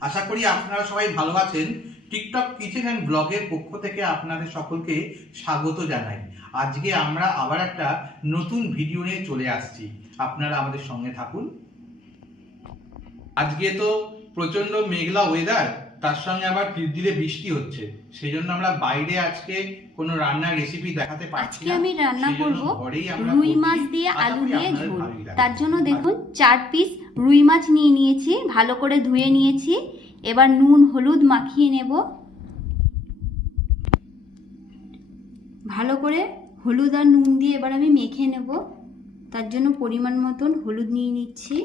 আশা করি আপনারা সবাই ভালো আছেন। টিকটক কিচেন অ্যান্ড ব্লগের পক্ষ থেকে আপনাদের সকলকে স্বাগত জানাই। আজকে আমরা আবার একটা নতুন ভিডিও নিয়ে চলে আসছি। আপনারা আমাদের সঙ্গে থাকুন। আজকে তো প্রচণ্ড মেঘলা ওয়েদার তার সঙ্গে আবার ধীরে বৃষ্টি হচ্ছে। সেই জন্য আমরা বাইরে আজকে কোনো রান্নার রেসিপি দেখাতে পারছি আজকে না। আমি রান্না করব রুই মাছ দিয়ে আলু দিয়ে ঝোল। তার জন্য দেখুন চার পিস রুই মাছ নিয়ে নিয়েছি ভালো করে ধুয়ে নিয়েছি। এবার নুন হলুদ মাখিয়ে নেব। ভালো করে হলুদ আর নুন দিয়ে এবার আমি মেখে নেব। তার জন্য পরিমাণ মতন হলুদ নিয়ে নিচ্ছি।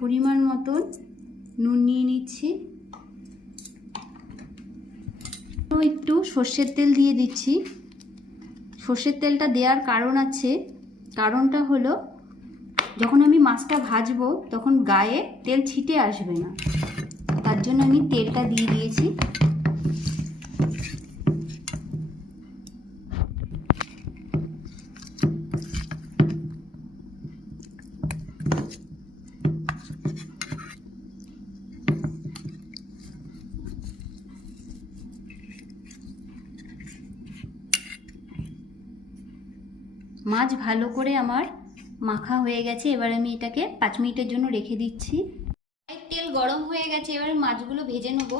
পরিমাণ মতন নুন নিয়ে নিচ্ছি। একটু সর্ষের তেল দিয়ে দিচ্ছি। সর্ষের তেলটা দেওয়ার কারণ আছে। কারণটা হলো, যখন আমি মাছটা ভাজবো, তখন গায়ে তেল ছিটে আসবে না। তার জন্য আমি তেলটা দিয়ে দিয়েছি। মাছ ভালো করে আমার মাখা হয়ে গেছে, এবার আমি এটাকে পাঁচ মিনিটের জন্য রেখে দিচ্ছি। তেল গরম হয়ে গেছে, এবার মাছগুলো ভেজে নেব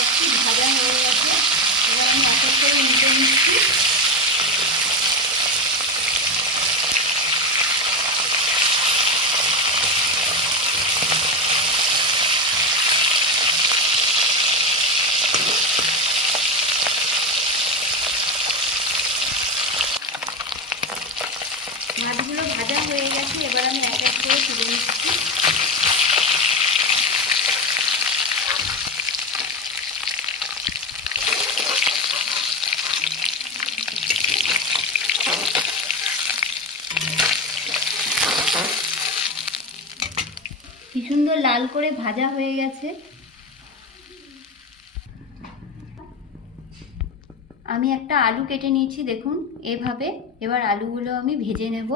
একটু ভাজা হয়ে গেছে এবার আমি এক এক করে উল্টে নিচ্ছি মাছগুলো ভাজা হয়ে গেছে এবার আমি এক এক করে তুলে নিচ্ছি। কি সুন্দর লাল করে ভাজা হয়ে গেছে। আমি একটা আলু কেটে নিয়েছি, দেখুন, এভাবে। এবার আলুগুলো আমি ভেজে নেব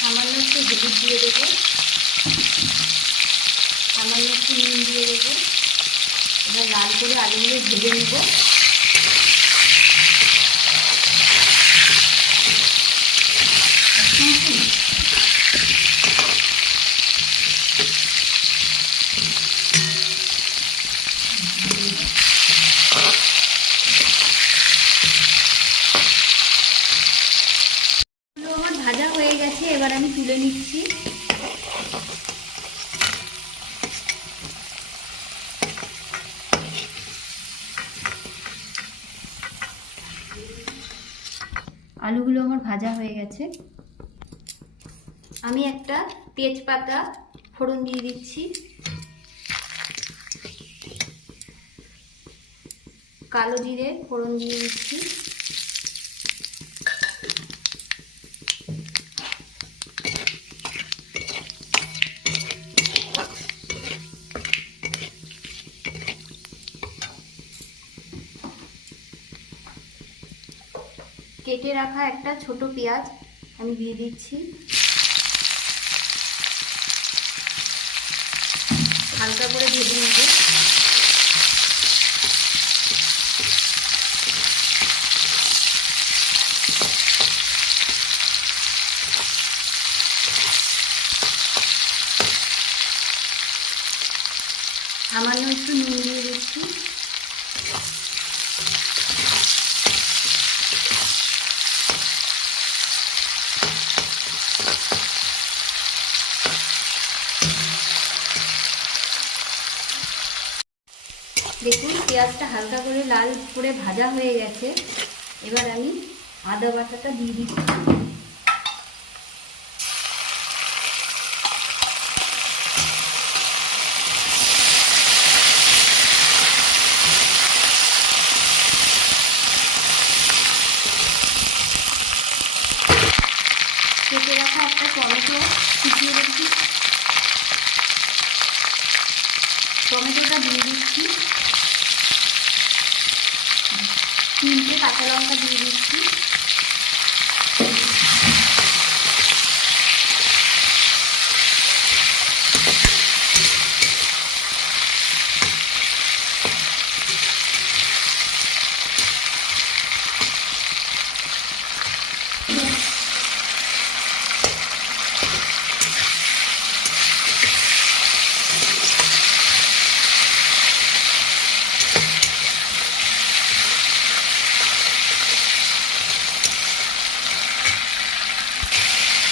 সামান্য একটু হলুদ দিয়ে দেবো সামান্য একটু নুন দিয়ে দেবো এবার লাল করে আলুগুলো ভেজে নেব এগুলো আমার ভাজা হয়ে গেছে এবার আমি তুলে নিচ্ছি আলুগুলো আমার ভাজা হয়ে গেছে। আমি একটা তেজপাতা ফোড়ন দিয়ে দিচ্ছি। কালো জিরে ফোড়ন দিয়ে দিচ্ছি। কেটে রাখা একটা ছোট পেঁয়াজ আমি দিয়ে দিচ্ছি। হালকা করে ভেজে নেব। সামান্য একটু নুন দিয়ে দিচ্ছি দেখুন, পেঁয়াজটা হালকা করে লাল করে ভাজা হয়ে গেছে। এবার আমি আদা বাটাটা দিয়ে দিচ্ছি কেটে রাখা একটা টমেটো কুচিয়ে রেখেছি টমেটোটা দিয়ে দিচ্ছি তিনটে কাঁচা লঙ্কা দিয়ে দিচ্ছি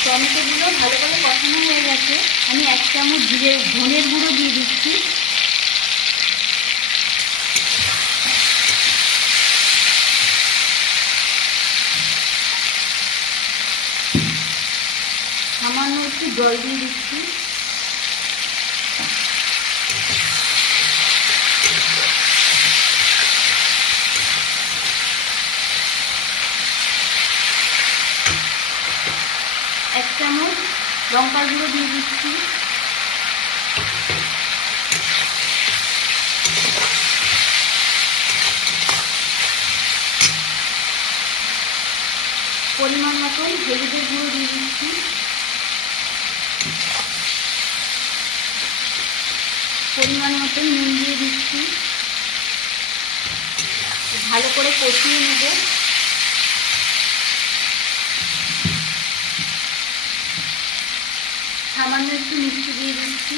টমেটোগুলো ভালো করে গেছে আমি এক চামচ জিরে ধনের গুঁড়ো দিয়ে দিচ্ছি। সামান্য একটু জল দিয়ে দিচ্ছি এক চামচ লঙ্কার গুঁড়ো দিয়ে দিচ্ছি। পরিমাণ মতন হলুদের গুঁড়ো দিয়ে দিচ্ছি। পরিমাণ মতন নুন দিয়ে দিচ্ছি। ভালো করে কষিয়ে নেব। সামান্য একটু মিষ্টি দিয়ে দিচ্ছি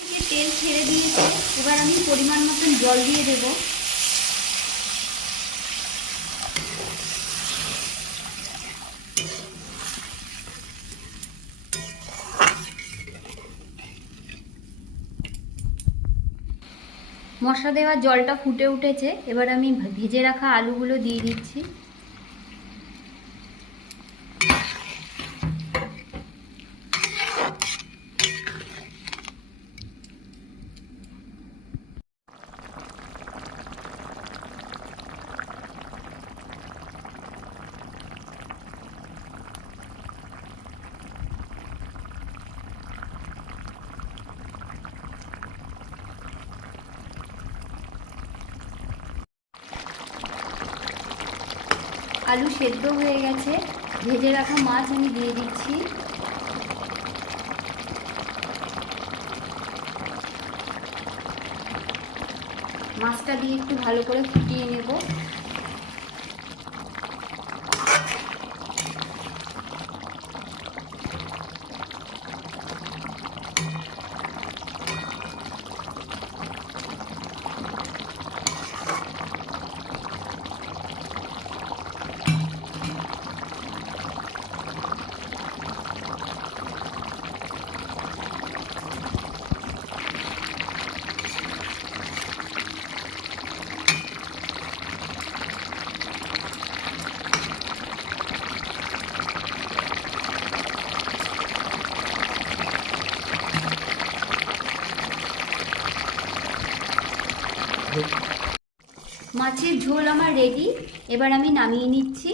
যে তেল ছেড়ে দিয়েছে এবার আমি পরিমাণ মতন জল দিয়ে দেবো। মশলা দেওয়ার জলটা ফুটে উঠেছে। এবার আমি ভেজে রাখা আলুগুলো দিয়ে দিচ্ছি। আলু সেদ্ধ হয়ে গেছে। ভেজে রাখা মাছ আমি দিয়ে দিচ্ছি। মাছটা দিয়ে একটু ভালো করে ফুটিয়ে নেব। মাছের ঝোল আমার রেডি এবার আমি নামিয়ে নিচ্ছি।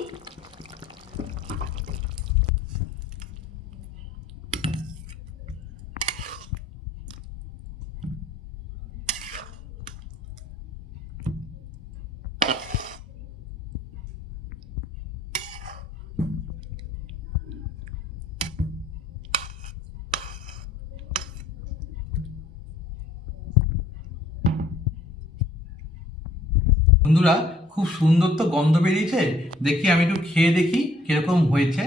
বন্ধুরা খুব সুন্দর তো গন্ধ বেরিয়েছে। দেখি আমি একটু খেয়ে দেখি কীরকম হয়েছে।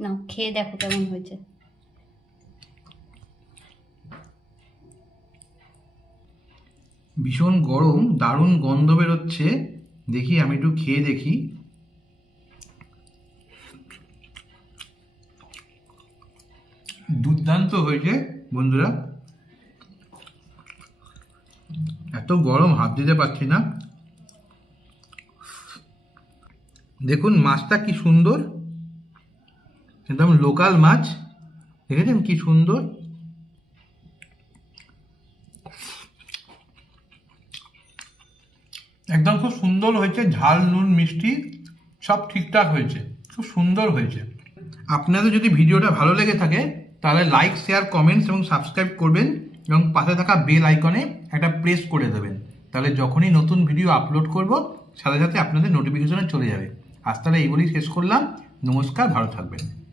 না খেয়ে দেখো কেমন হয়েছে। ভীষণ গরম, দারুণ গন্ধ বেরোচ্ছে। দেখি, আমি একটু খেয়ে দেখি। দুর্দান্ত হয়েছে, বন্ধুরা। এত গরম, হাত দিতে পারছি না। দেখুন, মাছটা কি সুন্দর। একদম লোকাল মাছ। দেখেছেন কি সুন্দর? একদম খুব সুন্দর হয়েছে, ঝাল, নুন, মিষ্টি, সব ঠিকঠাক হয়েছে, খুব সুন্দর হয়েছে। আপনাদের যদি ভিডিওটা ভালো লেগে থাকে, তাহলে লাইক শেয়ার কমেন্টস এবং সাবস্ক্রাইব করবেন এবং পাশে থাকা বেল আইকনে একটা প্রেস করে দেবেন। তাহলে যখনই নতুন ভিডিও আপলোড করব, সাথে সাথে আপনাদের নোটিফিকেশনে চলে যাবে। আজ তাহলে এইগুলি শেষ করলাম। নমস্কার, ভালো থাকবেন।